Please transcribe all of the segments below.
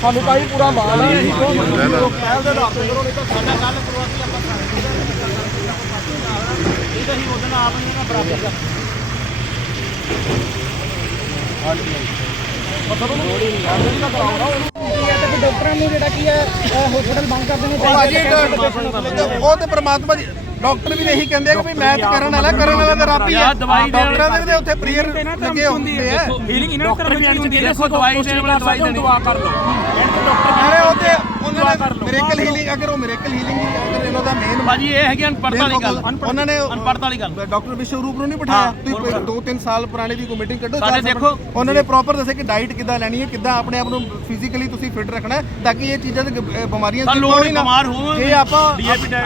ਸਾਨੂੰ ਤਾਂ ਹੀ ਪੂਰਾ ਮਾਲ ਹੈ ਅਸੀਂ ਦੋ ਪਹਿਲ ਦੇ ਆਧਾਰ ਤੇ ਕਰੋ ਨਹੀਂ ਤਾਂ ਸਾਡਾ ਕੱਲ ਪ੍ਰਵਾਸੀ ਆਪਾਂ ਇਹ ਤਾਂ ਹੀ ਉਹਦੇ ਨਾਲ ਆਪ ਹੀ ਨਾ ਬਰਾਬਰ ਕਰ ਡਾਕਟਰਾਂ ਨੂੰ ਜਿਹੜਾ ਕੀ ਹੈ ਹਸਪੀਟਲ ਬੰਦ ਕਰ ਦੇਣੇ ਭਾਜੀ ਉਹ ਤੇ ਪ੍ਰਮਾਤਮਾ ਦੀ ਡਾਕਟਰ ਵੀ ਇਹੀ ਕਹਿੰਦੇ ਕਿ ਵੀ ਮੈਂ ਤਾਂ ਕਰਨ ਵਾਲਾ ਕਰਨ ਵਾਲਾ ਤਾਂ ਰੱਬ ਹੀ ਆ। ਡਾਕਟਰਾਂ ਦੇ ਵੀ ਤਾਂ ਉੱਥੇ ਪ੍ਰੀਅਰ ਲੱਗੇ ਹੁੰਦੇ ਆ। ਫੀਲਿੰਗ ਇਹਨਾਂ ਨੂੰ ਹੁੰਦੀ ਹੈ। ਦੇਖੋ ਦਵਾਈ ਦੇਣ ਵਾਲਾ ਦਵਾਈ ਦੇਣੀ ਦੁਆ ਕਰ ਲਓ ਅਰੇ ਉਹ ਤੇ ਉਹਨਾਂ ਨੇ ਮਿਰੇਕਲ ਹੀਲਿੰਗ ਅਗਰ ਉਹ ਮਿਰੇਕਲ ਹੀਲਿੰਗ ਹੀ ਅਗਰ ਇਹਨਾਂ ਦਾ ਮੇਨ ਭਾਜੀ ਇਹ ਹੈਗੀ ਅਨਪੜ੍ਹਤਾ ਵਾਲੀ ਗੱਲ। ਉਹਨਾਂ ਨੇ ਅਨਪੜ੍ਹਤਾ ਵਾਲੀ ਗੱਲ। ਡਾਕਟਰ ਵਿਸ਼ਵਰੂਪ ਨੂੰ ਨਹੀਂ ਬਿਠਾਇਆ। ਤੁਸੀਂ 2-3 ਸਾਲ ਪੁਰਾਣੇ ਦੀ ਕੋਈ ਮੀਟਿੰਗ ਕੱਢੋ ਸਾਡੇ ਦੇਖੋ। ਉਹਨਾਂ ਨੇ ਪ੍ਰੋਪਰ ਦੱਸਿਆ ਕਿ ਡਾਈਟ ਕਿੱਦਾਂ ਲੈਣੀ ਹੈ ਕਿੱਦਾਂ ਆਪਣੇ ਆਪ ਨੂੰ ਫਿਜ਼ੀਕਲੀ ਤੁਸੀਂ ਫਿਟ ਰੱਖਣਾ ਹੈ ਤਾਂ ਕਿ ਇਹ ਚੀਜ਼ਾਂ ਤੇ ਬਿਮਾਰੀਆਂ ਤਾਂ ਕੋਈ ਨਾ- ਬਿਮਾਰ ਹੋਵਾਂਗੇ। ਜੇ ਆਪਾਂ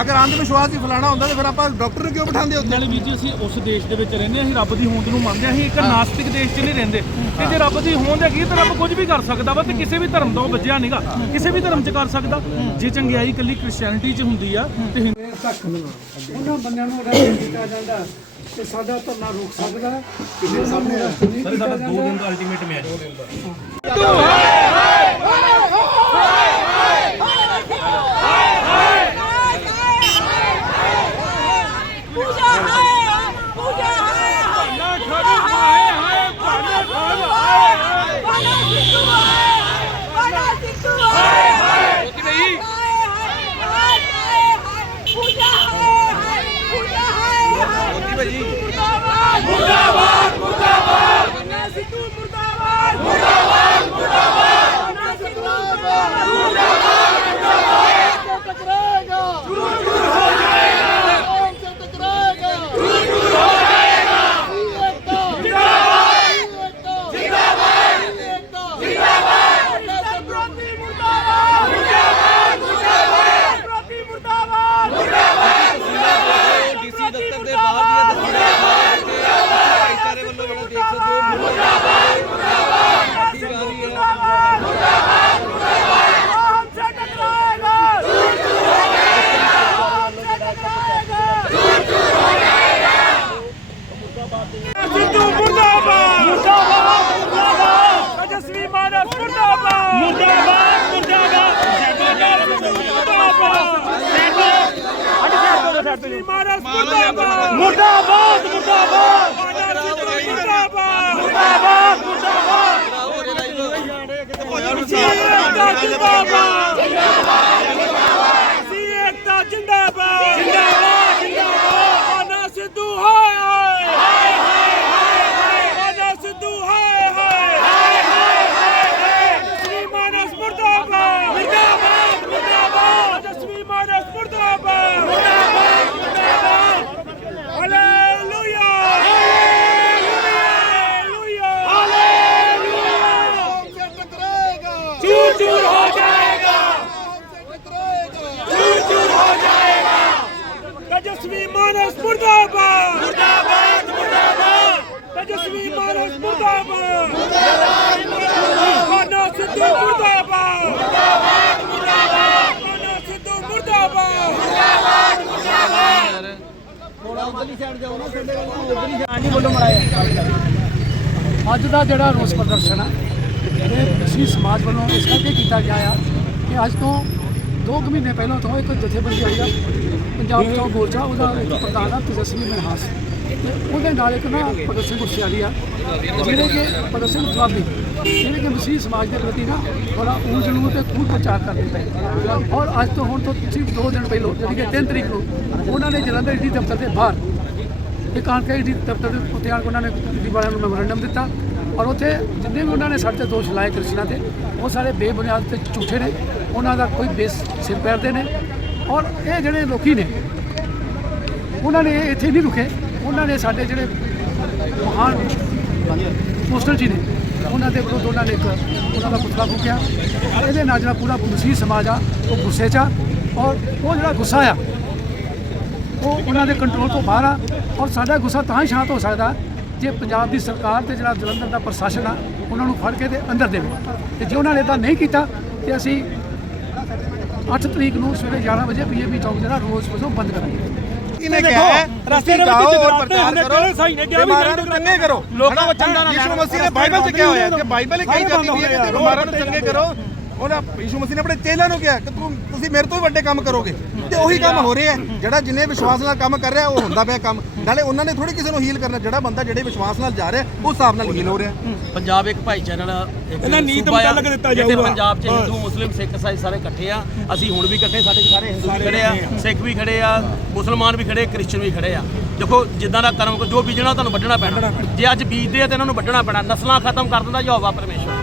ਅਗਰ ਅੰਧ ਵਿਸ਼ਵਾਸ ਹੀ ਫਲਾਣਾ ਹੁੰਦਾ ਤਾਂ ਫਿਰ ਆਪਾਂ ਡਾਕਟਰ ਨੂੰ ਕਿਉਂ ਬਿਠਾਉਂਦੇ ਉੱਤੇ ਨਾਲੇ ਵੀਰ ਜੀ ਅਸੀਂ ਉਸ ਦੇਸ਼ ਦੇ ਵਿੱਚ ਰਹਿੰਦੇ ਹਾਂ ਅਸੀਂ ਰੱਬ ਦੀ ਹੋਂਦ ਨੂੰ ਮੰਨਦੇ ਹਾਂ ਅਸੀਂ ਇੱਕ ਨਾਸਤਿਕ ਦੇਸ਼ 'ਚ ਨਹੀਂ ਰਹਿੰਦੇ। ਤੇ ਜੇ ਰੱਬ ਦੀ ਹੋਂਦ ਹੈਗੀ ਤਾਂ ਰੱਬ ਕੁਝ ਵੀ ਕਰ ਸਕਦਾ ਵਾ ਤੇ ਕਿਸੇ ਵੀ ਧਰਮ ਤੋਂ ਵੱਜਿਆ ਨਹੀਂਗਾ ਕਿਸੇ ਵੀ ਧਰਮ 'ਚ ਕਰ ਸਕਦਾ। ਜੇ ਚੰਗਿਆਈ ਇਕੱਲੀ ਕ੍ਰਿਸਚੀਅਨਿਟੀ 'ਚ ਹੁੰਦੀ ਆ ਤੇ ਹਿੰਦੂ ਉਹਨਾਂ ਬੰਦਿਆਂ ਨੂੰ ਅਰੈਸਟ ਕੀਤਾ ਜਾਂਦਾ। ਤੇ ਸਾਡਾ ਧਰਨਾ ਰੋਕ ਸਕਦਾ। ਕਿਸੇ ਸਾਹਮਣੇ ਨਹੀਂ ਕੀਤਾ ਜਾਂਦਾ। ਦਾ ਅਲਟੀਮੇਟ ਮੈਚ ਪੂਜਾ ਹੈ ਪੂਜਾ ਹੈ ਨਾ ਖੜੀ ਹੈ ਹੈ ਪਾਣਾ ਖੜਾ ਹੈ ਪਾਣਾ ਸਿੱਧੂ ਹੈ ਪਾਣਾ ਸਿੱਧੂ ਹੈ ਹੈ ਕਿ ਨਹੀਂ ਪੂਜਾ ਹੈ ਪੂਜਾ ਹੈ ਭਾਜੀ ਮੁਰਦਾਬਾਦ ਮੁਰਦਾਬਾਦ ਮੁਰਦਾਬਾਦ ਪਾਣਾ ਸਿੱਧੂ ਮੁਰਦਾਬਾਦ ਮੁਰਦਾਬਾਦ ਮੁਰਦਾਬਾਦ ਪਾਣਾ ਸਿੱਧੂ ਮੁਰਦਾਬਾਦ ਮੁਰਦਾਬਾਦ ਮੁਰਦਾਬਾਦ ਟਕਰਾਏਗਾ ਜ਼ਰੂਰ ਜ਼ਰੂਰ ਹੋ ਜਾਏਗਾ ਕੌਣ ਸੇ ਟਕਰਾਏਗਾ ਜ਼ਰੂਰ ਜ਼ਰੂਰ ਹੋ ਜਾਏਗਾ ਜਿੰਦਾਬਾਦ ਜਿੰਦਾਬਾਦ ਜਿੰਦਾਬਾਦ ਜਿੰਦਾਬਾਦ ਪ੍ਰੋਤੀ ਮੁਰਦਾਬਾਦ ਮੁਰਦਾਬਾਦ ਮੁਰਦਾਬਾਦ ਪ੍ਰੋਤੀ ਮੁਰਦਾਬਾਦ ਮੁਰਦਾਬਾਦ ਡੀਸੀ ਦਫ਼ਤਰ ਦੇ ਬਾਹਰ ਦੀਆਂ ਤਸਵੀਰਾਂ ਭਾਈਚਾਰੇ ਵੱਲੋਂ ਜਿਹੜਾ ਦੇਖ ਸਕਦੇ ਹੋ ਮੁਰਦਾਬਾਦ ਮੁਰਦਾਬਾਦ ਗੱਡੀ ਜਾ ਰਹੀ ਹੈ ਮੁਰਦਾਬਾਦ ਮੁਰਦਾਬਾਦ ਕੌਣ ਸੇ ਟਕਰਾਏਗਾ ਜ਼ਰੂਰ ਜ਼ਰੂਰ ਹੋ ਜਾਏਗਾ ਕੌਣ ਸੇ ਟਕਰਾਏਗਾ ਜ਼ਰੂਰ ਜ਼ਰੂਰ ਹੋ ਜਾਏਗਾ ਸਿੱਧੂ ਮੁਰਦਾਬਾਦ ਮੁਰਦਾਬਾਦ ਮੁਰਦਾਬਾਦ ਤੇਜਸਵੀ ਮਾਨਸ ਮੁਰਦਾਬਾਦ ਮੁਰਦਾਬਾਦ ਮੁਰਦਾਬਾਦ ਮੁਰਦਾਬਾਦ ਤੇਜਸਵੀ ਮਾਨਸ ਮੁਰਦਾਬਾਦ ਮੁਰਦਾਬਾਦ ਮੁਰਦਾਬਾਦ ਮੁਰਦਾਬਾਦ ਮੁਰਦਾਬਾਦ ਮੁਰਦਾਬਾਦ ਜਿੰਦਾਬਾਦ ਸੀ ਏਕਤਾ ਜਿੰਦਾਬਾਦ ਜਿੰਦਾਬਾਦ ਜਿੰਦਾਬਾਦ ਆਨਾ ਸਿੱਧੂ ਹਾਏ ਹਾਏ ਹਾਏ ਹਾਏ ਆਨਾ ਸਿੱਧੂ ਹਾਏ ਹਾਏ ਹਾਏ ਹਾਏ ਤੇਜਸਵੀ ਮਾਨਸ ਮੁਰਦਾਬਾਦ ਮੁਰਦਾਬਾਦ ਮੁਰਦਾਬਾਦ ਤੇਜਸਵੀ ਮਾਨਸ ਮੁਰਦਾਬਾਦ ਮੁਰਦਾਬਾਦ ਮੁਰਦਾਬਾਦ ਹਾਲੇਲੂਇਆ ਹਾਲੇਲੂਇਆ ਹਾਲੇਲੂਇਆ ਚੂਰ ਚੂਰ ਹੋ ਜਾਏਗਾ ਚੂਰ ਚੂਰ ਹੋ ਜਾਏਗਾ ਤੇਜਸਵੀ ਮਾਨਸ ਮੁਰਦਾਬਾਦ ਮੁਰਦਾਬਾਦ ਮੁਰਦਾਬਾਦ ਤੇਜਸਵੀ ਮਾਨਸ ਮੁਰਦਾਬਾਦ ਮੁਰਦਾਬਾਦ ਮੁਰਦਾਬਾਦ ਸਿੱਧੂ ਮੁਰਦਾਬਾਦ ਮੁਰਦਾਬਾਦ ਮੁਰਦਾਬਾਦ ਮਾਨਾ ਸਿੱਧੂ ਮੁਰਦਾਬਾਦ ਮੁਰਦਾਬਾਦ ਮੁਰਦਾਬਾਦ ਹਾਂਜੀ ਬੋਲੋ ਮਰਾਇਆ ਅੱਜ ਦਾ ਜਿਹੜਾ ਰੋਸ ਪ੍ਰਦਰਸ਼ਨ ਆ ਇਹ ਅਸੀਂ ਸਮਾਜ ਵੱਲੋਂ ਇਸ ਕਰਕੇ ਕੀਤਾ ਗਿਆ ਆ ਕਿ ਅੱਜ ਤੋਂ 2 ਮਹੀਨੇ ਪਹਿਲਾਂ ਤੋਂ ਇੱਕ ਜਥੇਬੰਦੀ ਆਈ ਆ, ਪੰਜਾਬ ਤੋਂ ਮੋਰਚਾ, ਉਹਦਾ ਇੱਕ ਪ੍ਰਧਾਨ ਆ, ਤੇਜਸਵੀ ਮਨਹਾਸ ਤੇ ਉਹਦੇ ਨਾਲ ਇੱਕ ਨਾ ਭਗਤ ਸਿੰਘ ਗੁਰਸਿਆਲੀ ਆ ਜਿਹੜੇ ਕਿ ਭਗਤ ਸਿੰਘ ਜਵਾਬੀ ਜਿਹੜੇ ਕਿ ਮਸੀਹ ਸਮਾਜ ਦੇ ਪ੍ਰਤੀ ਨਾ ਬੜਾ ਊਂਚ ਨੂੰ ਤੇ ਖੂਬ ਪ੍ਰਚਾਰ ਕਰਦੇ ਪਏ। ਔਰ ਅੱਜ ਤੋਂ ਹੁਣ ਤੋਂ ਸਿਰਫ 2 ਦਿਨ ਪਹਿਲਾਂ, ਜਿਹੜੀ ਕਿ 3 ਤਰੀਕ ਨੂੰ, ਉਹਨਾਂ ਨੇ ਜਲੰਧਰ ਡੀ ਦਫ਼ਤਰ ਦੇ ਬਾਹਰ ਇਹ ਕਾਨਕਈ ਦੀ ਦਫ਼ਤਰ ਦੇ ਉੱਤੇ ਆਣ ਕੇ ਉਹਨਾਂ ਨੇ ਦਿੱਲੀ ਵਾਲਿਆਂ ਨੂੰ ਮੈਮੋਰੰਡਮ ਦਿੱਤਾ ਔਰ ਉੱਥੇ ਜਿੰਨੇ ਵੀ ਉਹਨਾਂ ਨੇ ਸਾਡੇ ਤੇ ਦੋਸ਼ ਲਾਏ ਕ੍ਰਿਸ਼ਨਾ ਤੇ, ਉਹ ਸਾਰੇ ਬੇਬੁਨਿਆਦ ਤੇ ਝੂਠੇ ਨੇ, ਉਹਨਾਂ ਦਾ ਕੋਈ ਬੇਸ ਸਿਰ ਪੈਰਦੇ ਨੇ ਔਰ ਇਹ ਜਿਹੜੇ ਲੋਕੀ ਨੇ, ਉਹਨਾਂ ਨੇ ਇੱਥੇ ਨਹੀਂ ਰੁਕੇ, ਉਹਨਾਂ ਨੇ ਸਾਡੇ ਜਿਹੜੇ ਮਹਾਨ ਪੋਸਟਰ ਜੀ ਨੇ, ਉਹਨਾਂ ਦੇ ਵਿਰੁੱਧ ਉਹਨਾਂ ਨੇ ਇੱਕ ਉਹਨਾਂ ਦਾ ਪੁਤਲਾ ਫੂਕਿਆ, ਇਹਦੇ ਨਾਲ ਜਿਹੜਾ ਪੂਰਾ ਮਸੀਹ ਸਮਾਜ ਆ, ਉਹ ਗੁੱਸੇ 'ਚ ਆ ਔਰ ਉਹ ਜਿਹੜਾ ਗੁੱਸਾ ਆ ਉਹ ਉਹਨਾਂ ਦੇ ਕੰਟਰੋਲ ਤੋਂ ਬਾਹਰ ਆ ਔਰ ਸਾਡਾ ਗੁੱਸਾ ਤਾਂ ਹੀ ਸ਼ਾਂਤ ਹੋ ਸਕਦਾ ਜੇ ਪੰਜਾਬ ਦੀ ਸਰਕਾਰ ਤੇ ਜਿਹੜਾ ਜਲੰਧਰ ਦਾ ਪ੍ਰਸ਼ਾਸਨ ਆ ਉਹਨਾਂ ਨੂੰ ਫੜ ਕੇ ਤੇ ਅੰਦਰ ਦੇਵੇ। ਤੇ ਜੇ ਉਹਨਾਂ ਨੇ ਇਦਾਂ ਨਹੀਂ ਕੀਤਾ ਤੇ ਅਸੀਂ 8 ਤਰੀਕ ਨੂੰ ਸਵੇਰੇ 11 ਵਜੇ ਪੀਏਪੀ ਚੌਕ ਜਿਹੜਾ ਰੋਜ਼ ਵਜੋਂ ਬੰਦ ਕਰਾਂਗੇ। ਇਹਨੇ ਕਿਹਾ ਹੈ? ਰਸਤੇ ਦੇ ਵਿੱਚ ਜਾਓ ਪ੍ਰਚਾਰ ਕਰੋ। ਸਹੀ ਨੇ ਕਿਹਾ ਵੀ ਨੂੰ ਚੰਗੇ ਕਰੋ। ਲੋਕਾਂ ਨੂੰ ਚੰਗਾ ਨਾ ਯਿਸੂ ਮਸੀਹ ਨੇ ਬਾਈਬਲ 'ਚ ਕਿਹਾ ਹੋਇਆ ਕਿ ਬਾਈਬਲ ਇਹ ਕਹੀ ਜਾਂਦੀ ਹੈ ਕਿ ਬਿਮਾਰਾਂ ਨੂੰ ਚੰਗੇ ਕਰੋ। ਉਹਨਾਂ ਯਿਸੂ ਮਸੀਹ ਨੇ ਆਪਣੇ ਚੇਲਿਆਂ ਨੂੰ ਕਿਹਾ ਕਿ ਤੂੰ ਤੁਸੀਂ ਮੇਰੇ ਤੋਂ ਵੀ ਵੱਡੇ ਕੰਮ ਕਰੋਗੇ। ਤੇ ਉਹੀ ਕੰਮ ਹੋ ਰਿਹਾ ਹੈ। ਜਿਹੜਾ ਜਿੰਨੇ ਵਿਸ਼ਵਾਸ ਨਾਲ ਕੰਮ ਕਰ ਰਿਹਾ ਉਹ ਹੁੰਦਾ ਪਿਆ ਕੰਮ। ਨਾਲੇ ਉਹਨਾਂ ਨੇ ਥੋੜੀ ਕਿਸੇ ਨੂੰ ਹੀਲ ਕਰਨਾ। ਜਿਹੜਾ ਬੰਦਾ ਜਿਹੜੇ ਵਿਸ਼ਵਾਸ ਨਾਲ ਜਾ ਰਿਹਾ ਉਸ ਹਿਸਾਬ ਨਾਲ ਹੀਲ ਹੋ ਰਿਹਾ। ਪੰਜਾਬ ਇੱਕ ਭਾਈਚਾਰਾ ਨਾਲ ਇੱਕ ਇਹਨਾਂ ਨੀਤ ਮੁਤੱਲਕ ਦਿੱਤਾ ਜਿੱਥੇ ਜਾਊਗਾ। ਪੰਜਾਬ 'ਚ ਹਿੰਦੂ ਮੁਸਲਿਮ ਸਿੱਖ ਇਸਾਈ ਸਾਰੇ ਇਕੱਠੇ ਆ। ਅਸੀਂ ਹੁਣ ਵੀ ਇਕੱਠੇ ਸਾਡੇ ਸਾਰੇ ਹਿੰਦੂ ਵੀ ਖੜੇ ਆ ਸਿੱਖ ਵੀ ਖੜੇ ਆ ਮੁਸਲਮਾਨ ਵੀ ਖੜੇ ਕ੍ਰਿਸਚਨ ਵੀ ਖੜੇ ਆ। ਦੇਖੋ ਜਿੱਦਾਂ ਦਾ ਕਰਮ ਜੋ ਬੀਜਣਾ ਤੁਹਾਨੂੰ ਵੱਢਣਾ ਪੈਣਾ। ਜੇ ਅੱਜ ਬੀਜਦੇ ਆ ਤੇ ਇਹਨਾਂ ਨੂੰ ਵੱਢਣਾ ਪੈਣਾ। ਨਸਲਾਂ ਖਤਮ ਕਰ ਦਿੰਦਾ ਯਹੋਵਾ ਪਰਮੇਸ਼ਵਰ।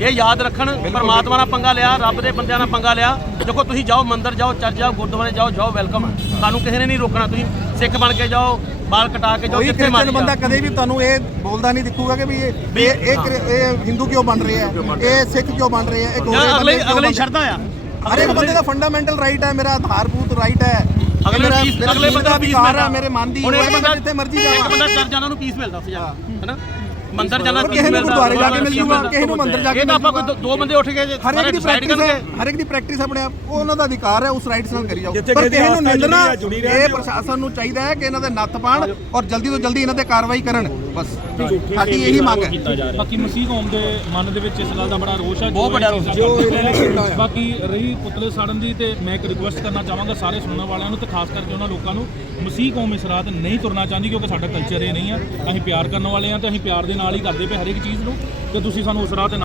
ਇਹ ਯਾਦ ਰੱਖਣ ਪਰਮਾਤਮਾ ਨਾਲ ਪੰਗਾ ਲਿਆ ਰੱਬ ਦੇ ਬੰਦਿਆਂ ਨਾਲ ਪੰਗਾ ਲਿਆ। ਦੇਖੋ ਤੁਸੀਂ ਜਾਓ ਮੰਦਿਰ ਜਾਓ ਚਰਚ ਜਾਓ ਗੁਰਦੁਆਰੇ ਜਾਓ ਜਾਓ ਵੈਲਕਮ ਤੁਹਾਨੂੰ ਕਿਸੇ ਨੇ ਨਹੀਂ ਰੋਕਣਾ ਤੁਸੀਂ ਸਿੱਖ ਬਣ ਕੇ ਜਾਓ ਬਾਲ ਕਟਾ ਕੇ ਜਾਓ ਜਿੱਥੇ ਮਰਜ਼ੀ ਬੰਦਾ। ਕਦੇ ਵੀ ਤੁਹਾਨੂੰ ਇਹ ਬੋਲਦਾ ਨਹੀਂ ਦਿਖੂਗਾ ਕਿ ਵੀ ਇਹ ਇਹ ਇਹ ਹਿੰਦੂ ਕਿਉਂ ਬਣ ਰਹੇ ਆ? ਇਹ ਸਿੱਖ ਕਿਉਂ ਬਣ ਰਹੇ ਆ? ਇਹ ਗੋਰੇ ਜਾਂ ਬੰਦੇ ਅਗਲੇ ਅਗਲੇ ਸ਼ਰਧਾ ਆ। ਹਰ ਇੱਕ ਬੰਦੇ ਦਾ ਫੰਡਾਮੈਂਟਲ ਰਾਈਟ ਹੈ ਮੇਰਾ ਆਧਾਰਭੂਤ ਰਾਈਟ ਹੈ ਅਗਲੇ ਪੀਸ ਅਗਲੇ ਬੰਦੇ ਪੀਸ ਮਿਲਦਾ। ਹੈ ਮੇਰੇ ਮਨ ਦੀ ਹੁਣ ਇੱਕ ਬੰਦਾ ਜਿੱਥੇ ਮਰਜ਼ੀ ਇੱਕ ਜਾਵਾਂ ਬੰਦਾ ਚਰਚ ਜਾਣਾ ਨੂੰ ਪੀਸ ਮਿਲਦਾ ਸੀ ਮੰਦਰ ਮੰਦਰ ਜਾਣਾ ਕਿਸੇ ਨੂੰ ਮਿਲਦਾ, ਗੁਰਦੁਆਰੇ ਜਾ ਕੇ ਮਿਲ ਜੂਗਾ, ਮਿਲਦਾ। ਕਿਸੇ ਨੂੰ ਮੰਦਿਰ ਜਾ ਕੇ ਇਹ ਤਾਂ ਆਪਾਂ ਕੋਈ ਦੋ- ਬੰਦੇ ਉੱਠ ਕੇ ਜੇ ਹਰ ਇੱਕ ਦੀ ਪ੍ਰੈਕਟਿਸ ਹੈ। ਹਰ ਇੱਕ ਦੀ ਪ੍ਰੈਕਟਿਸ ਆਪਣੇ ਆਪ ਉਹ ਉਹਨਾਂ ਦਾ ਅਧਿਕਾਰ ਹੈ ਉਸ ਰਾਈਟਸ ਨਾਲ ਕਰੀ ਜਾਓ ਜਿੱਥੇ ਪਰ ਕਿਸੇ ਨੂੰ ਨਿੰਦਣਾ ਇਹ। ਪ੍ਰਸ਼ਾਸਨ ਨੂੰ ਚਾਹੀਦਾ ਹੈ ਕਿ ਇਹਨਾਂ ਦੇ ਨੱਥ ਪਾਣ ਔਰ ਜਲਦੀ ਤੋਂ ਜਲਦੀ ਇਹਨਾਂ ਤੇ ਕਾਰਵਾਈ ਕਰਨ ਬਸ ਸਾਡੀ ਇਹੀ ਮੰਗ ਹੈ ਬਾਕੀ ਮਸੀਹ ਕੌਮ ਦੇ ਮਨ ਦੇ ਵਿੱਚ ਇਸ ਗੱਲ ਦਾ ਬੜਾ ਰੋਸ਼ ਹੈ ਬਹੁਤ ਵੱਡਾ ਰੋਸ਼ ਹੈ। ਜੋ ਇਹਨਾਂ ਨੇ ਕੀਤਾ ਹੈ। ਬਾਕੀ ਰਹੀ ਪੁਤਲੇ ਸਾੜਨ ਦੀ ਤੇ ਮੈਂ ਇੱਕ ਰਿਕੁਐਸਟ ਕਰਨਾ ਚਾਹਾਂਗਾ ਸਾਰੇ ਸੁਣਨ ਵਾਲਿਆਂ ਨੂੰ ਤੇ ਖਾਸ ਕਰਕੇ ਉਹਨਾਂ ਲੋਕਾਂ ਨੂੰ ਮਸੀਹ ਕੌਮ ਇਸ ਰਾਹ ਤੇ ਨਹੀਂ ਤੁਰਨਾ ਚਾਹੁੰਦੀ ਕਿਉਂਕਿ ਸਾਡਾ ਕਲਚਰ ਇਹ ਨਹੀਂ ਆ ਅਸੀਂ ਪਿਆਰ ਕਰਨ ਵਾਲੇ ਆ ਤੇ ਅਸੀਂ ਪਿਆਰ ਦੇ ਨਾਲ ਹੀ ਕਰਦੇ ਪਏ ਹਰ ਇੱਕ ਚੀਜ਼ ਨੂੰ ਤੇ ਤੁਸੀਂ ਸਾਨੂੰ ਉਸ ਰਾਹ ਤੇ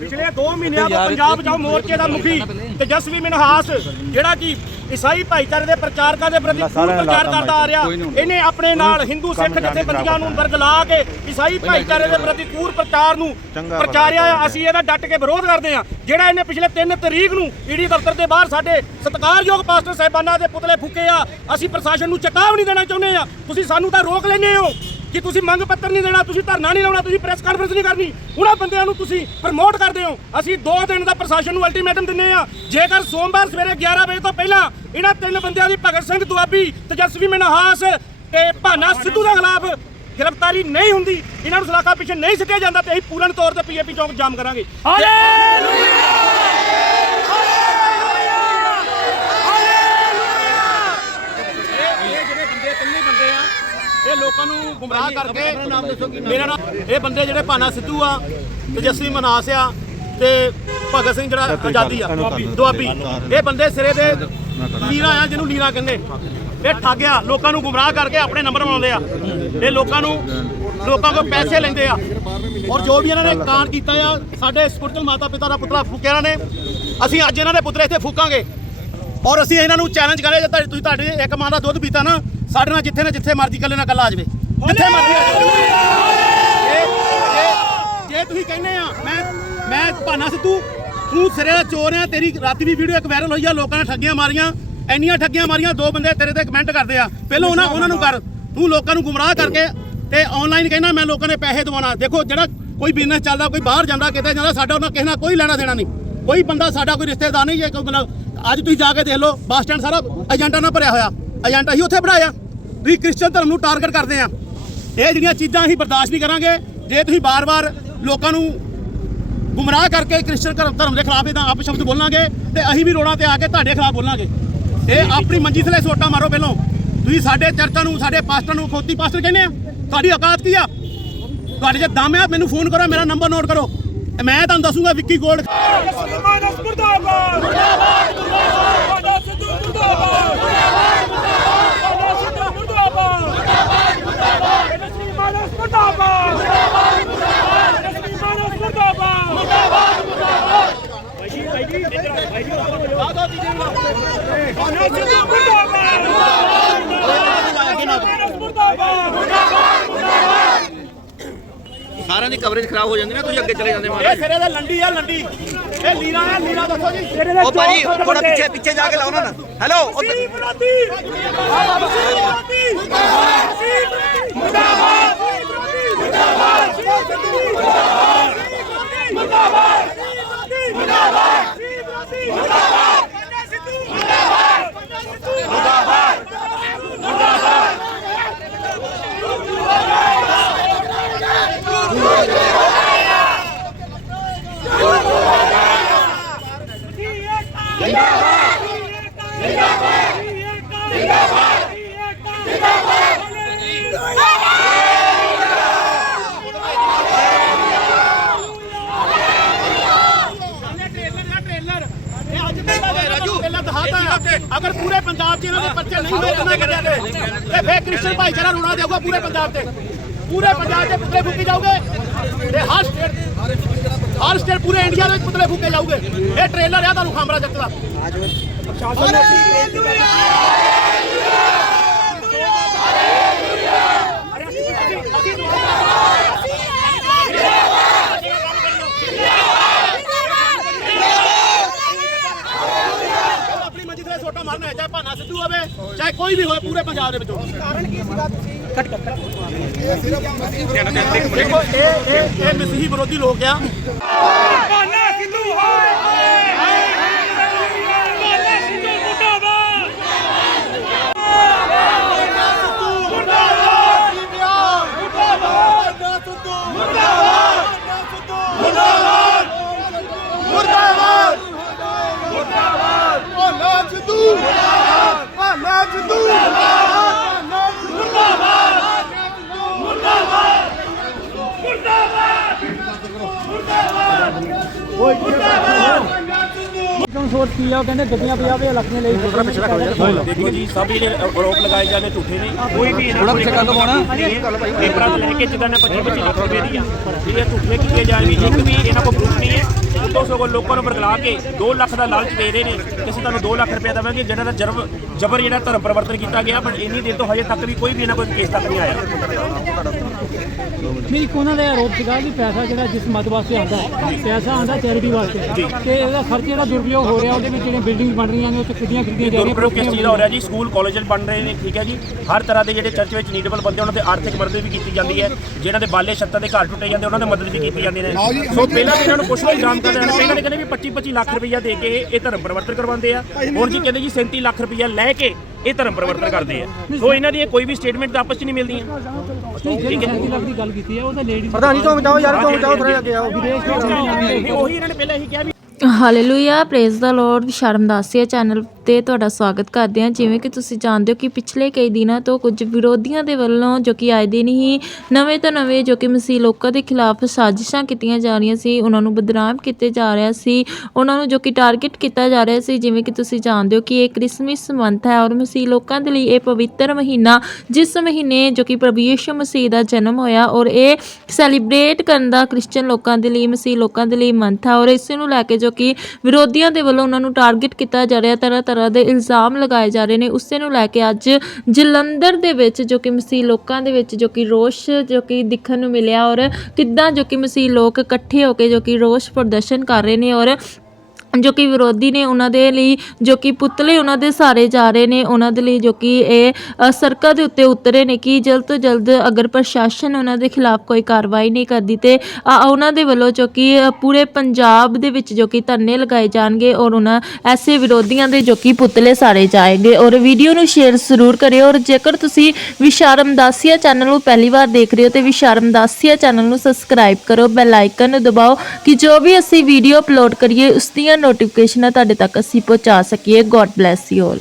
ਪਿਛਲੇ 2 ਮਹੀਨਿਆਂ ਤੋਂ ਪੰਜਾਬ ਬਚਾਓ ਮੋਰਚੇ ਦਾ ਮੁਖੀ ਤੇਜਸਵੀ ਮਨਹਾਸ ਜਿਹੜਾ ਕਿ ਈਸਾਈ ਭਾਈਚਾਰੇ ਦੇ ਪ੍ਰਚਾਰਕਾਂ ਦੇ ਪ੍ਰਤੀ ਪ੍ਰਚਾਰ ਕਰਦਾ ਆ ਰਿਹਾ। ਇਹਨੇ ਆਪਣੇ ਨਾਲ ਹਿੰਦੂ ਸਿੱਖ ਜਥੇਬੰਦੀਆਂ ਨੂੰ ਵਰਗਲਾ ਕੇ ਈਸਾਈ ਭਾਈਚਾਰੇ ਦੇ ਪ੍ਰਤੀ ਕੂਰ ਪ੍ਰਚਾਰ ਨੂੰ ਪ੍ਰਚਾਰਿਆ। ਅਸੀਂ ਇਹਦਾ ਡਟ ਕੇ ਵਿਰੋਧ ਕਰਦੇ ਆ ਜਿਹੜਾ ਇਹਨੇ ਪਿਛਲੇ 3 ਤਰੀਕ ਨੂੰ ਈਡੀ ਦਫ਼ਤਰ ਦੇ ਬਾਹਰ ਸਾਡੇ ਸਤਿਕਾਰਯੋਗ ਪਾਸਟਰ ਸਾਹਿਬਾਨਾਂ ਦੇ ਪੁਤਲੇ ਫੂਕੇ ਆ ਅਸੀਂ ਪ੍ਰਸ਼ਾਸਨ ਨੂੰ ਚੇਤਾਵਨੀ ਨਹੀਂ ਦੇਣਾ ਚਾਹੁੰਦੇ ਆ ਤੁਸੀਂ ਸਾਨੂੰ ਤਾਂ ਰੋਕ ਲੈਂਦੇ ਹੋ। ਕਿ ਤੁਸੀਂ ਮੰਗ ਪੱਤਰ ਨਹੀਂ ਦੇਣਾ, ਤੁਸੀਂ ਧਰਨਾ ਨਹੀਂ ਲਾਉਣਾ, ਤੁਸੀਂ ਪ੍ਰੈਸ ਕਾਨਫਰੰਸ ਨਹੀਂ ਕਰਨੀ। ਉਹਨਾਂ ਬੰਦਿਆਂ ਨੂੰ ਤੁਸੀਂ ਪ੍ਰਮੋਟ ਕਰਦੇ ਹੋ। ਅਸੀਂ 2 ਦਿਨ ਦਾ ਪ੍ਰਸ਼ਾਸਨ ਨੂੰ ਅਲਟੀਮੇਟਮ ਦਿੰਨੇ ਆ ਜੇਕਰ ਸੋਮਵਾਰ ਸਵੇਰੇ 11 ਵਜੇ ਤੋਂ ਪਹਿਲਾਂ ਇਹਨਾਂ ਤਿੰਨ ਬੰਦਿਆਂ ਦੀ ਭਗਤ ਸਿੰਘ, ਦੁਆਬੀ, ਤੇਜਸਵੀ ਮਨਹਾਸ ਤੇ ਭਾਨਾ ਸਿੱਧੂ ਦੇ ਖਿਲਾਫ ਗ੍ਰਿਫਤਾਰੀ ਨਹੀਂ ਹੁੰਦੀ, ਇਹਨਾਂ ਨੂੰ ਸਲਾਖਾ ਪਿੱਛੇ ਨਹੀਂ ਸਿੱਟਿਆ ਜਾਂਦਾ ਤੇ ਅਸੀਂ ਪੂਰਨ ਤੌਰ ਤੇ ਪੀਏਪੀ ਚੌਂਕ ਜਾਮ ਕਰਾਂਗੇ। ਇਹ ਜਿਹੜੇ ਬੰਦੇ ਤਿੰਨੇ ਬੰਦੇ ਆ ਇਹ ਲੋਕਾਂ ਨੂੰ ਗੁੰਮਰਾਹ ਕਰਕੇ ਮੇਰਾ ਨਾਮ ਇਹ ਬੰਦੇ ਜਿਹੜੇ ਭਾਨਾ ਸਿੱਧੂ ਆ ਤੇਜਸਵੀ ਮਨਾਸ ਆ ਤੇ ਭਗਤ ਸਿੰਘ ਜਿਹੜਾ ਆਜ਼ਾਦੀ ਆ ਦੁਆਬੀ। ਇਹ ਬੰਦੇ ਸਿਰੇ ਦੇ ਲੀਰਾ ਆ ਜਿਹਨੂੰ ਲੀਰਾ ਕਹਿੰਦੇ। ਇਹ ਠੱਗਿਆ ਲੋਕਾਂ ਨੂੰ ਗੁੰਮਰਾਹ ਕਰਕੇ ਆਪਣੇ ਨੰਬਰ ਬਣਾਉਂਦੇ ਆ। ਇਹ ਲੋਕਾਂ ਨੂੰ ਲੋਕਾਂ ਕੋਲ ਪੈਸੇ ਲੈਂਦੇ ਆ। ਔਰ ਜੋ ਵੀ ਇਹਨਾਂ ਨੇ ਕਾਂਡ ਕੀਤਾ ਆ ਸਾਡੇ ਸਪੁਰਤਲ ਮਾਤਾ ਪਿਤਾ ਦਾ ਪੁੱਤਰਾ ਫੂਕਿਆ ਇਹਨਾਂ ਨੇ। ਅਸੀਂ ਅੱਜ ਇਹਨਾਂ ਦੇ ਪੁੱਤਰੇ ਇੱਥੇ ਫੂਕਾਂਗੇ। ਔਰ ਅਸੀਂ ਇਹਨਾਂ ਨੂੰ ਚੈਲੰਜ ਕਰਿਆ ਜੇ ਤੁਹਾਡੀ- ਤੁਸੀਂ ਤੁਹਾਡੇ ਇੱਕ ਮਾਂ ਦਾ ਦੁੱਧ ਪੀਤਾ ਨਾ ਸਾਡੇ ਨਾਲ ਜਿੱਥੇ ਨਾ ਜਿੱਥੇ ਮਰਜ਼ੀ ਕੱਲੇ ਨਾਲ ਕੱਲਾ ਆ ਜਾਵੇ। ਜਿੱਥੇ ਮਰਜ਼ੀ ਆ ਜਾਵੇ। ਜੇ- ਜੇ- ਜੇ ਤੁਸੀਂ ਕਹਿੰਦੇ ਆ ਮੈਂ ਮੈਂ ਭਾਨਾ ਸਿੱਧੂ ਤੂੰ ਸਿਰੇ ਦਾ ਚੋਰ ਆ ਤੇਰੀ ਰਾਤੀ ਵੀ ਵੀਡੀਓ ਇੱਕ ਵਾਇਰਲ ਹੋਈ ਆ ਲੋਕਾਂ ਨੇ ਠੱਗੀਆਂ ਮਾਰੀਆਂ ਇੰਨੀਆਂ ਠੱਗੀਆਂ ਮਾਰੀਆਂ ਦੋ ਬੰਦੇ ਤੇਰੇ ਤੇ ਕਮੈਂਟ ਕਰਦੇ ਆ। ਪਹਿਲਾਂ ਉਹਨਾਂ ਉਹਨਾਂ ਨੂੰ ਕਰ। ਤੂੰ ਲੋਕਾਂ ਨੂੰ ਗੁੰਮਰਾਹ ਕਰਕੇ ਤੇ ਆਨਲਾਈਨ ਕਹਿੰਦਾ ਮੈਂ ਲੋਕਾਂ ਨੇ ਪੈਸੇ ਦਵਾਉਣਾ। ਦੇਖੋ ਜਿਹੜਾ ਕੋਈ ਬਿਜ਼ਨਸ ਚੱਲਦਾ ਕੋਈ ਬਾਹਰ ਜਾਂਦਾ ਕਿਤੇ ਜਾਂਦਾ ਸਾਡਾ ਉਹਨਾਂ ਕਿਸੇ ਨਾਲ ਕੋਈ ਲੈਣਾ ਦੇਣਾ ਨਹੀਂ। ਕੋਈ ਬੰਦਾ ਸਾਡਾ ਕੋਈ ਰਿਸ਼ਤੇਦਾਰ ਨਹੀਂ ਜੇ ਕੋਈ ਮਤਲਬ ਅੱਜ ਤੁਸੀਂ ਜਾ ਕੇ ਦੇਖ ਲਓ ਬੱਸ ਸਟੈਂਡ ਸਾਰਾ ਏਜੰਟਾਂ ਨਾਲ ਭਰਿਆ ਹੋਇਆ। ਏਜੰਟ ਅਸੀਂ ਉੱਥੇ ਬਣਾਇਆ ਤੁਸੀਂ ਕ੍ਰਿਸਚਨ ਧਰਮ ਨੂੰ ਟਾਰਗੇਟ ਕਰਦੇ ਆ। ਇਹ ਜਿਹੜੀਆਂ ਚੀਜ਼ਾਂ ਅਸੀਂ ਬਰਦਾਸ਼ਤ ਨਹੀਂ ਕਰਾਂਗੇ, ਜੇ ਤੁਸੀਂ ਬਾਰ-ਬਾਰ ਲੋਕਾਂ ਨੂੰ ਗੁੰਮਰਾਹ ਕਰਕੇ ਕ੍ਰਿਸਚਨ ਧਰਮ ਦੇ ਖਿਲਾਫ ਆਪ ਸ਼ਬਦ ਬੋਲਾਂਗੇ, ਤੇ ਅਸੀਂ ਵੀ ਰੋੜਾਂ ਤੇ ਆ ਕੇ ਤੁਹਾਡੇ ਖਿਲਾਫ ਬੋਲਾਂਗੇ। ਇਹ ਆਪਣੀ ਮੰਜੀ ਥਲੇ ਸੋਟਾ ਮਾਰੋ ਪਹਿਲੋਂ। ਤੁਸੀਂ ਸਾਡੇ ਚਰਚਾਂ ਨੂੰ, ਸਾਡੇ ਪਾਸਟਰ ਨੂੰ ਖੋਤੀ ਪਾਸਟਰ ਕਹਿੰਦੇ ਆ। ਤੁਹਾਡੀ ਔਕਾਤ ਕੀ ਆ? ਤੁਹਾਡੇ ਜੇ ਦਮ ਆ? ਮੈਨੂੰ ਫੋਨ ਕਰੋ, ਮੇਰਾ ਨੰਬਰ ਨੋਟ ਕਰੋ। ਮੈਂ ਤੁਹਾਨੂੰ ਦੱਸੂਗਾ ਵਿੱਕੀ ਗੋਲਡ। ਮੁਰਦਾਬਾਦ ਮੁਰਦਾਬਾਦ ਮੁਰਦਾਬਾਦ। ਸਿੱਧੂ ਮੁਰਦਾਬਾਦ ਮੁਰਦਾਬਾਦ ਸਿੱਧੂ ਮੁਰਦਾਬਾਦ ਮੁਰਦਾਬਾਦ ਮੁਰਦਾਬਾਦ ਮਾਨਸ ਮੁਰਦਾਬਾਦ! ਮੁਰਦਾਬਾਦ ਮੁਰਦਾਬਾਦ ਮਾਨਸ ਮੁਰਦਾਬਾਦ ਮੁਰਦਾਬਾਦ ਮੁਰਦਾਬਾਦ ਭਾਈ ਜੀ ਭਾਈ ਜੀ ਇੱਧਰ ਆਓ ਭਾਈ ਜੀ ਮਾਨਸ ਸਿੱਧੂ ਮੁਰਦਾਬਾਦ ਮਾਨਸ ਮੁਰਦਾਬਾਦ ਸਾਰਿਆਂ ਦੀ ਕਵਰੇਜ ਖਰਾਬ ਹੋ ਜਾਂਦੀ ਨਾ ਤੁਸੀਂ ਅੱਗੇ ਚਲੇ ਜਾਂਦੇ ਇਹ ਸਿਰੇ ਦਾ ਲੰਡੀ ਆ ਲੰਡੀ। ਇਹ ਲੀਰਾ ਆ ਲੀਰਾ ਦੱਸੋ ਜੀ। ਸਿਰੇ ਦਾ ਉਹ ਭਾਈ ਥੋੜਾ ਪਿੱਛੇ ਪਿੱਛੇ ਜਾ ਕੇ ਲਾਓ ਨਾ ਹੈਲੋ ਸੀ ਵਿਰੋਧੀ ਮੁਰਦਾਬਾਦ! ਮੁਰਦਾਬਾਦ! ਮੁਰਦਾਬਾਦ ਮੁਰਦਾਬਾਦ ਅਗਰ ਪੂਰੇ ਪੰਜਾਬ 'ਚ ਇਹਨਾਂ ਦੇ ਬੱਚੇ ਨਹੀਂ ਹੋਏ ਤੇ ਫੇਰ ਕ੍ਰਿਸਚਨ ਭਾਈਚਾਰਾ ਰੋਣਾ ਦੇਊਗਾ ਪੂਰੇ ਪੰਜਾਬ ਤੇ। ਪੂਰੇ ਪੰਜਾਬ ਦੇ ਪੁਤਲੇ ਫੂਕੇ ਜਾਓਗੇ ਤੇ ਹਰ ਸਟੇਟ ਹਰ ਸਟੇਟ ਪੂਰੇ ਇੰਡੀਆ ਦੇ ਵਿੱਚ ਪੁਤਲੇ ਫੂਕੇ ਜਾਓਗੇ ਇਹ ਟ੍ਰੇਲਰ ਆ ਤੁਹਾਨੂੰ ਖਾਮਰਾ ਜੱਟ ਦਾ। ਆਪਣੀ ਮੰਜੀ ਤੇ ਸੋਟਾ ਮਾਰਨਾ ਹੈ ਚਾਹੇ ਭਾਨਾ ਸਿੱਧੂ ਹੋਵੇ ਚਾਹੇ ਕੋਈ ਵੀ ਹੋਵੇ ਪੂਰੇ ਪੰਜਾਬ ਦੇ ਵਿੱਚੋਂ। ਕਾਰਨ ਕੀ ਸੀਗਾ ਤੁਸੀਂ? ਦੇਖੋ ਇਹ ਇਹ ਇਹ ਮਸੀਹੀ ਵਿਰੋਧੀ ਲੋਕ ਆ। ਦੇਖੋ ਜੀ ਸਭ ਜਿਹੜੇ ਆਰੋਪ ਲਗਾਏ ਜਾਂਦੇ ਝੂਠੇ ਨੇ। ਕੋਈ ਵੀ ਇਹਨਾਂ ਕੋਲ ਗੱਲ ਪਾਉਣਾ ਪੇਪਰਾਂ ਤੋਂ ਲੈ ਕੇ ਜਿੱਦਾਂ ਨੇ 25 25 ਲੱਖ ਰੁਪਏ ਦੀ ਆ। ਠੀਕ ਹੈ ਝੂਠੇ ਕੀਤੇ ਜਾਣ ਵੀ ਇੱਕ ਵੀ ਇਹਨਾਂ ਕੋਲ ਪ੍ਰੂਫ ਨਹੀਂ ਹੈ ਉੱਤੋਂ ਸਗੋਂ ਲੋਕਾਂ ਨੂੰ ਵਰਗਲਾ ਕੇ 2 ਲੱਖ ਦਾ ਲਾਲਚ ਦੇ ਰਹੇ ਨੇ ਕਿ ਅਸੀਂ ਤੁਹਾਨੂੰ 2 ਲੱਖ ਰੁਪਏ ਦੇਵਾਂਗੇ ਜਿਹੜਾ ਦਾ ਜਰਬ ਜਬਰ ਜਿਹੜਾ ਧਰਮ ਪਰਿਵਰਤਨ ਕੀਤਾ ਗਿਆ ਬਟ ਇੰਨੀ ਦੇਰ ਤੋਂ ਹਜੇ ਤੱਕ ਵੀ ਕੋਈ ਵੀ ਇਹਨਾਂ ਕੋਲ ਕੇਸ ਤੱਕ ਨਹੀਂ ਆਇਆ। ਇੱਕ ਉਹਨਾਂ ਦਾ ਆਰੋਪ ਸੀਗਾ ਕਿ ਪੈਸਾ ਜਿਹੜਾ ਜਿਸ ਮਤ ਵਾਸਤੇ ਆਉਂਦਾ ਹੈ ਪੈਸਾ ਆਉਂਦਾ ਚੈਰਿਟੀ ਵਾਸਤੇ। ਤੇ ਇਹਦਾ ਖਰਚ ਜਿਹੜਾ ਦੁਰਉਪਯੋਗ ਹੋ ਰਿਹਾ ਉਹਦੇ ਵਿੱਚ ਜਿਹੜੀਆਂ ਬਿਲਡਿੰਗ ਬਣ ਰਹੀਆਂ ਨੇ ਉੱਥੇ ਕਿੱਡੀਆਂ ਖਰੀਦੀਆਂ ਜਾ ਰਹੀਆਂ ਦੁਰਪ੍ਰਯੋਗ ਕਿਸ ਚੀਜ਼ ਦਾ ਹੋ ਰਿਹਾ ਜੀ? ਸਕੂਲ ਕਾਲਜ ਬਣ ਰਹੇ ਨੇ ਠੀਕ ਹੈ ਜੀ? ਹਰ ਤਰ੍ਹਾਂ ਦੇ ਜਿਹੜੇ ਚਰਚ ਵਿੱਚ ਨੀਡੇਬਲ ਬੰਦੇ ਉਹਨਾਂ ਦੇ ਆਰਥਿਕ ਮਦਦ ਵੀ ਕੀਤੀ ਜਾਂਦੀ ਹੈ। ਜਿਹਨਾਂ ਦੇ ਬਾਲੇ ਛੱਤਾਂ ਦੇ ਘਰ ਟੁੱਟੇ ਜਾਂਦੇ ਉਹਨਾਂ ਦੀ ਮਦਦ ਵੀ ਕੀਤੀ ਜਾਂਦੀ ਨੇ ਸੋ ਪਹਿਲਾਂ ਵੀ ਇਹਨਾਂ ਨੂੰ ਕੁਝ ਨਹੀਂ ਜਾਣ ਕਰਦੇ ਪਹਿਲਾਂ ਦੇ ਕਹਿੰਦੇ ਵੀ 25 25 ਲੱਖ ਰੁਪਈਆ ਦੇ ਕੇ ਇਹ ਧਰਮ ਪਰਿਵਰਤਨ ਕਰਵਾਉਂਦੇ ਆ ਹੁਣ ਜੀ ਕਹਿੰਦੇ ਜੀ 37 ਲੱਖ ਰੁਪਈਆ ਲੈ ਕੇ ਇਹ ਧਰਮ ਪਰਿਵਰਤਨ ਕਰਦੇ ਆ ਸੋ ਇਹਨਾਂ ਦੀ ਕੋਈ ਵੀ ਸਟੇਟਮੈਂਟ ਆਪਸ ਚ ਨਹੀਂ ਮਿਲਦੀਆਂ ਠੀਕ ਹੈ ਲੱਖ ਦੀ ਗੱਲ ਕੀਤੀ ਹੈ ਉਹ ਤਾਂ ਲੇਡੀ ਪ੍ਰਧਾਨੀ ਤੋਂ ਬਚਾਓ ਯਾਰ ਤੋਂ ਬਚਾਓ ਥੋੜਾ ਅੱਗੇ ਆਓ ਵਿਦੇਸ਼ ਵੀ ਉਹੀ ਇਹਨਾਂ ਨੇ ਪਹਿਲਾਂ ਇਹੀ ਕਿਹਾ ਵੀ hallelujah praise the lord Sharmadasia channel ਤੇ ਤੁਹਾਡਾ ਸਵਾਗਤ ਕਰਦੇ ਹਾਂ। ਜਿਵੇਂ ਕਿ ਤੁਸੀਂ ਜਾਣਦੇ ਹੋ ਕਿ ਪਿਛਲੇ ਕਈ ਦਿਨਾਂ ਤੋਂ ਕੁਝ ਵਿਰੋਧੀਆਂ ਦੇ ਵੱਲੋਂ ਜੋ ਕਿ ਆਏ ਦਿਨ ਹੀ ਨਵੇਂ ਤੋਂ ਨਵੇਂ ਜੋ ਕਿ ਮਸੀਹ ਲੋਕਾਂ ਦੇ ਖਿਲਾਫ ਸਾਜ਼ਿਸ਼ਾਂ ਕੀਤੀਆਂ ਜਾ ਰਹੀਆਂ ਸੀ, ਉਹਨਾਂ ਨੂੰ ਬਦਨਾਮ ਕੀਤੇ ਜਾ ਰਿਹਾ ਸੀ, ਉਹਨਾਂ ਨੂੰ ਜੋ ਕਿ ਟਾਰਗੇਟ ਕੀਤਾ ਜਾ ਰਿਹਾ ਸੀ, ਜਿਵੇਂ ਕਿ ਤੁਸੀਂ ਜਾਣਦੇ ਹੋ ਕਿ ਇਹ ਕ੍ਰਿਸਮਸ ਮੰਥ ਹੈ ਔਰ ਮਸੀਹ ਲੋਕਾਂ ਦੇ ਲਈ ਇਹ ਪਵਿੱਤਰ ਮਹੀਨਾ, ਜਿਸ ਮਹੀਨੇ ਜੋ ਕਿ ਪ੍ਰਭੂ ਯਿਸੂ ਮਸੀਹ ਦਾ ਜਨਮ ਹੋਇਆ ਔਰ ਇਹ ਸੈਲੀਬ੍ਰੇਟ ਕਰਨ ਦਾ ਕ੍ਰਿਸਚੀਅਨ ਲੋਕਾਂ ਦੇ ਲਈ, ਮਸੀਹ ਲੋਕਾਂ ਦੇ ਲਈ ਮੰਥ ਹੈ ਔਰ ਇਸ ਨੂੰ ਲੈ ਕੇ ਜੋ ਕਿ ਵਿਰੋਧੀਆਂ ਦੇ ਵੱਲੋਂ ਉਹਨਾਂ ਨੂੰ ਟਾਰਗੇਟ ਕੀਤਾ ਜਾ ਰਿਹਾ ਤਰ੍ਹਾਂ ਤਰ੍ਹਾਂ ਦੇ ਇਲਜ਼ਾਮ ਲਗਾਏ ਜਾ ਰਹੇ ਨੇ। ਉਸੇ ਨੂੰ ਲੈ ਕੇ ਅੱਜ ਜਲੰਧਰ ਦੇ ਵਿੱਚ ਜੋ ਕਿ ਮਸੀਹ ਲੋਕਾਂ ਦੇ ਵਿੱਚ ਜੋ ਕਿ ਰੋਸ਼ ਜੋ ਕਿ ਦਿਖਣ ਨੂੰ ਮਿਲਿਆ ਔਰ ਕਿੱਦਾਂ ਜੋ ਕਿ ਮਸੀਹ ਲੋਕ ਇਕੱਠੇ ਹੋ ਕੇ ਜੋ ਕਿ ਰੋਸ਼ ਪ੍ਰਦਰਸ਼ਨ ਕਰ ਰਹੇ ਨੇ ਔਰ ਜੋ ਕਿ ਵਿਰੋਧੀ ਨੇ ਉਹਨਾਂ ਦੇ ਲਈ ਜੋ ਕਿ ਪੁਤਲੇ ਉਹਨਾਂ ਦੇ ਸਾਰੇ ਜਾ ਰਹੇ ਨੇ ਉਹਨਾਂ ਦੇ ਲਈ ਜੋ ਕਿ ਇਹ ਸੜਕਾਂ ਦੇ ਉੱਤੇ ਉਤਰੇ ਨੇ ਕਿ ਜਲਦ ਤੋਂ ਜਲਦ ਅਗਰ ਪ੍ਰਸ਼ਾਸਨ ਉਹਨਾਂ ਦੇ ਖਿਲਾਫ ਕੋਈ ਕਾਰਵਾਈ ਨਹੀਂ ਕਰਦੀ ਤੇ ਅ, ਉਹਨਾਂ ਦੇ ਵੱਲੋਂ ਜੋ ਕਿ ਪੂਰੇ ਪੰਜਾਬ ਦੇ ਵਿੱਚ ਜੋ ਕਿ ਧਰਨੇ ਲਗਾਏ ਜਾਣਗੇ ਔਰ ਉਹਨਾਂ ਐਸੇ ਵਿਰੋਧੀਆਂ ਦੇ ਜੋ ਕਿ ਪੁਤਲੇ ਸਾਰੇ ਜਾਏਗੇ। ਔਰ ਵੀਡੀਓ ਨੂੰ ਸ਼ੇਅਰ ਜ਼ਰੂਰ ਕਰਿਓ ਔਰ ਜੇਕਰ ਤੁਸੀਂ ਵਿਸ਼ਾਰਮ ਦਾਸੀਆ ਚੈਨਲ ਨੂੰ ਪਹਿਲੀ ਵਾਰ ਦੇਖ ਰਹੇ ਹੋ ਤੇ ਵਿਸ਼ਾਰਮ ਦਾਸੀਆ ਚੈਨਲ ਨੂੰ ਸਬਸਕ੍ਰਾਈਬ ਕਰੋ ਬੈਲ ਆਈਕਨ ਦਬਾਓ ਕਿ ਜੋ ਵੀ ਅਸੀਂ ਵੀਡੀਓ ਅਪਲੋਡ ਕਰੀਏ ਉਸ ਦੀਆਂ ਨੋਟੀਫਿਕੇਸ਼ਨਾਂ ਤੁਹਾਡੇ ਤੱਕ ਅਸੀਂ ਪਹੁੰਚਾ ਸਕੀਏ। God bless you all